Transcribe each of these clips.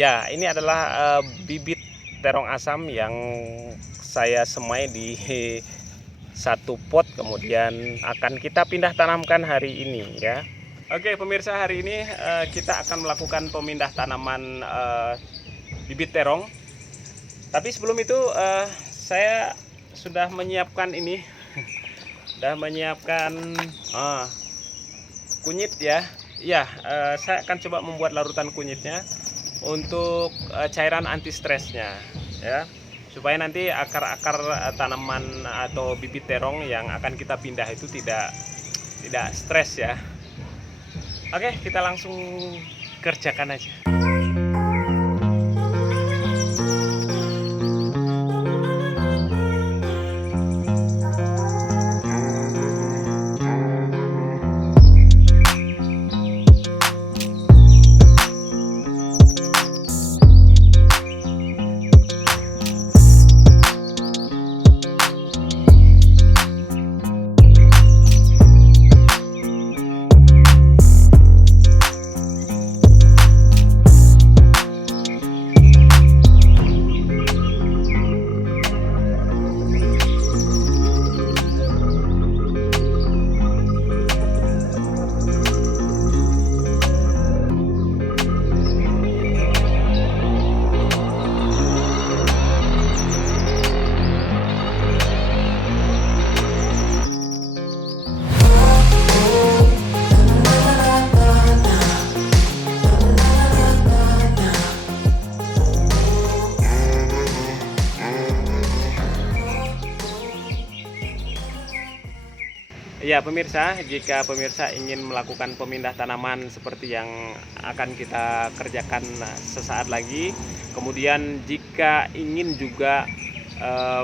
Ya, ini adalah bibit terong asam yang saya semai di satu pot, kemudian akan kita pindah tanamkan hari ini ya. Oke pemirsa, hari ini kita akan melakukan pemindah tanaman bibit terong. Tapi sebelum itu saya sudah menyiapkan ini, sudah menyiapkan kunyit ya. Ya, saya akan coba membuat larutan kunyitnya untuk cairan anti stresnya ya, supaya nanti akar-akar tanaman atau bibit terong yang akan kita pindah itu tidak stres ya. Oke, kita langsung kerjakan aja. Ya pemirsa, jika pemirsa ingin melakukan pemindah tanaman seperti yang akan kita kerjakan sesaat lagi, kemudian jika ingin juga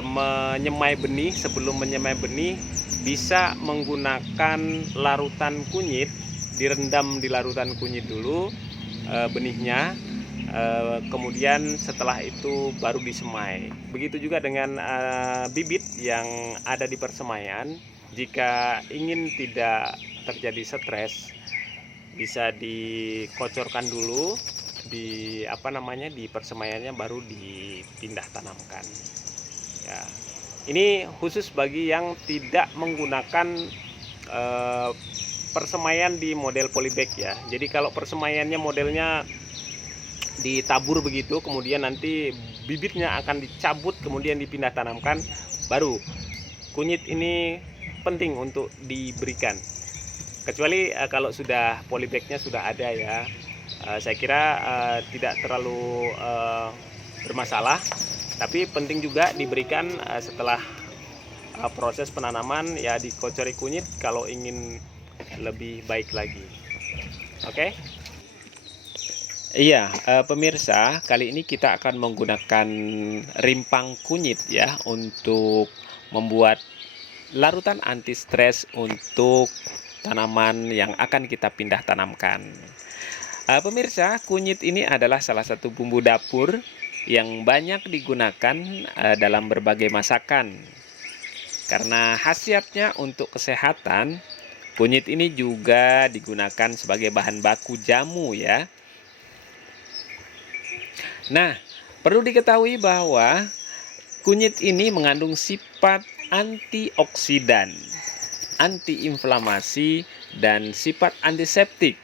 menyemai benih, sebelum menyemai benih bisa menggunakan larutan kunyit, direndam di larutan kunyit dulu benihnya, kemudian setelah itu baru disemai. Begitu juga dengan bibit yang ada di persemaian. Jika ingin tidak terjadi stres, bisa dikocorkan dulu di di persemaiannya, baru dipindah tanamkan ya. Ini khusus bagi yang tidak menggunakan persemaian di model polybag ya. Jadi kalau persemaiannya modelnya ditabur begitu, kemudian nanti bibitnya akan dicabut kemudian dipindah tanamkan, baru kunyit ini penting untuk diberikan. Kecuali kalau sudah polybagnya sudah ada ya, saya kira tidak terlalu bermasalah. Tapi penting juga diberikan setelah proses penanaman ya, dikocori kunyit kalau ingin lebih baik lagi. Oke. Iya, pemirsa, kali ini kita akan menggunakan rimpang kunyit ya untuk membuat larutan anti stres untuk tanaman yang akan kita pindah tanamkan. Pemirsa, kunyit ini adalah salah satu bumbu dapur yang banyak digunakan dalam berbagai masakan. Karena khasiatnya untuk kesehatan, kunyit ini juga digunakan sebagai bahan baku jamu ya. Nah, perlu diketahui bahwa kunyit ini mengandung sifat antioksidan, antiinflamasi, dan sifat antiseptik.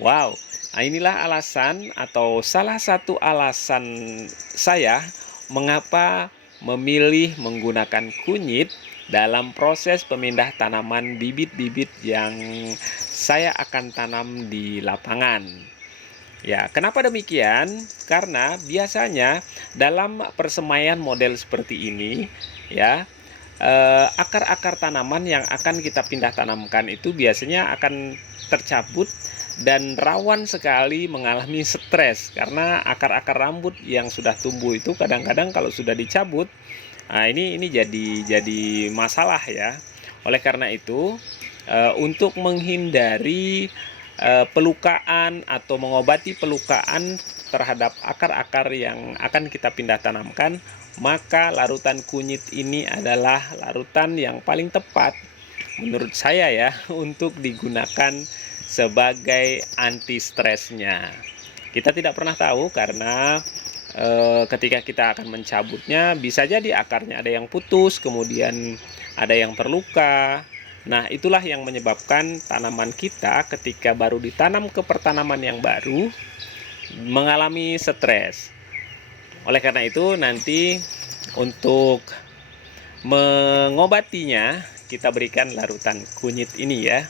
Wow, nah inilah alasan atau salah satu alasan saya mengapa memilih menggunakan kunyit dalam proses pemindah tanaman bibit-bibit yang saya akan tanam di lapangan. Ya, kenapa demikian? Karena biasanya dalam persemaian model seperti ini, ya, akar-akar tanaman yang akan kita pindah tanamkan itu biasanya akan tercabut dan rawan sekali mengalami stres, karena akar-akar rambut yang sudah tumbuh itu kadang-kadang kalau sudah dicabut, nah ini jadi masalah ya. Oleh karena itu, untuk menghindari pelukaan atau mengobati pelukaan terhadap akar-akar yang akan kita pindah tanamkan, maka larutan kunyit ini adalah larutan yang paling tepat menurut saya ya untuk digunakan sebagai anti stresnya. Kita tidak pernah tahu karena ketika kita akan mencabutnya bisa jadi akarnya ada yang putus, kemudian ada yang terluka. Nah, itulah yang menyebabkan tanaman kita ketika baru ditanam ke pertanaman yang baru mengalami stres. Oleh karena itu, nanti untuk mengobatinya kita berikan larutan kunyit ini ya.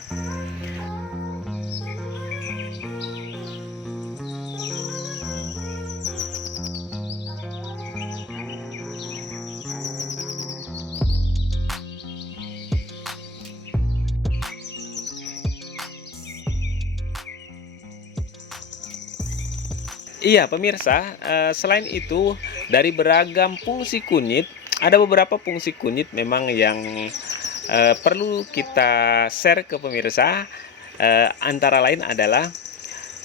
Iya, pemirsa, selain itu dari beragam fungsi kunyit, ada beberapa fungsi kunyit memang yang perlu kita share ke pemirsa. Antara lain adalah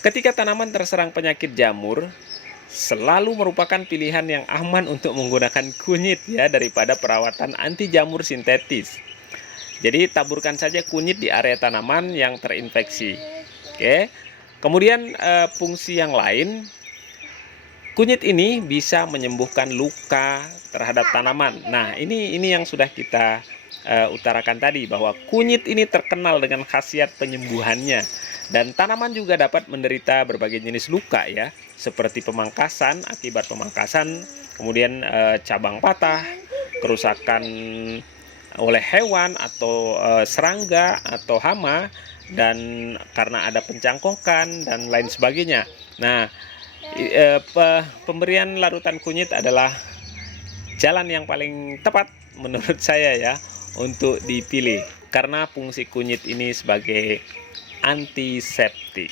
ketika tanaman terserang penyakit jamur, selalu merupakan pilihan yang aman untuk menggunakan kunyit ya daripada perawatan anti jamur sintetis. Jadi taburkan saja kunyit di area tanaman yang terinfeksi. Oke. Kemudian fungsi yang lain, kunyit ini bisa menyembuhkan luka terhadap tanaman. Nah, ini yang sudah kita utarakan tadi, bahwa kunyit ini terkenal dengan khasiat penyembuhannya. Dan tanaman juga dapat menderita berbagai jenis luka ya, seperti pemangkasan akibat pemangkasan, kemudian cabang patah, kerusakan oleh hewan atau serangga atau hama, dan karena ada pencangkokan dan lain sebagainya. Nah, pemberian larutan kunyit adalah jalan yang paling tepat menurut saya ya untuk dipilih, karena fungsi kunyit ini sebagai antiseptik.